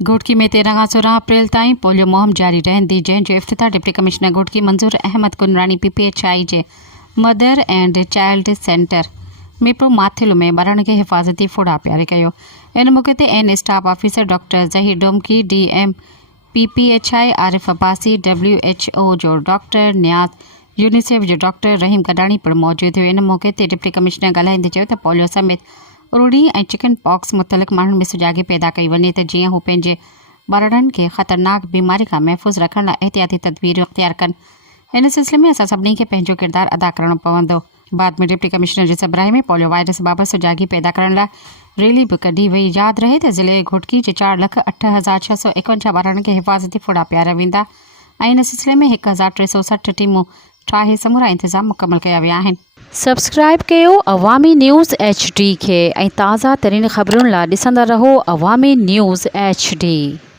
घोटकी में 13 खां 16 अप्रैल ताईं पोलियो मुहिम जारी रहंदी, जंहिंजो इफ़्तिताह deputy commissioner Ghotki Manzoor Ahmed Kunrani PPHI जे mother and child centre Mirpur Mathelo में ॿारनि खे हिफ़ाज़ती फुड़ा पियारे कयो। इन मौक़े ते एन staff officer doctor Zaheer Domki, DM PPHI Arif Abbasi, WHO जो डॉक्टर नियाज़, यूनिसेफ जो डॉक्टर रहीम कडाणी पिणु मौजूदु हुयो। इन मौक़े ते डिप्टी कमिश्नर ॻाल्हाईंदे चयो त पोलियो समेत रूड़ी ऐं चिकन पॉक्स मुतलिक़ माण्हुनि में सुजाॻी पैदा कई वञे त जीअं हू पंहिंजे ॿारनि खे ख़तरनाक बीमारी खां महफ़ूज़ रखण लाइ एहतियाती तदबीर इख़्तियार कनि। इन सिलसिले में असां सभिनी खे पंहिंजो किरदारु अदा करणो पवंदो। बाद में डिप्टी कमिश्नर जे सबराहे में पोलियो वायरस बाबति सुजाॻी पैदा करण लाइ रैली बि कढी वई। यादि रहे त ज़िले घोटकी जे 4,08,651 ॿारनि खे हिफ़ाज़ती फुड़ा पियारिया वेंदा ऐं इन सिलसिले में 1,360 टीमूं ठाहे समूरा इंतज़ाम मुकमल कया विया आहिनि। सब्सक्राइब कयो अवामी न्यूज़ HD खे ऐं ताज़ा तरीन ख़बरुनि लाइ ॾिसंदा रहो अवामी न्यूज़ HD।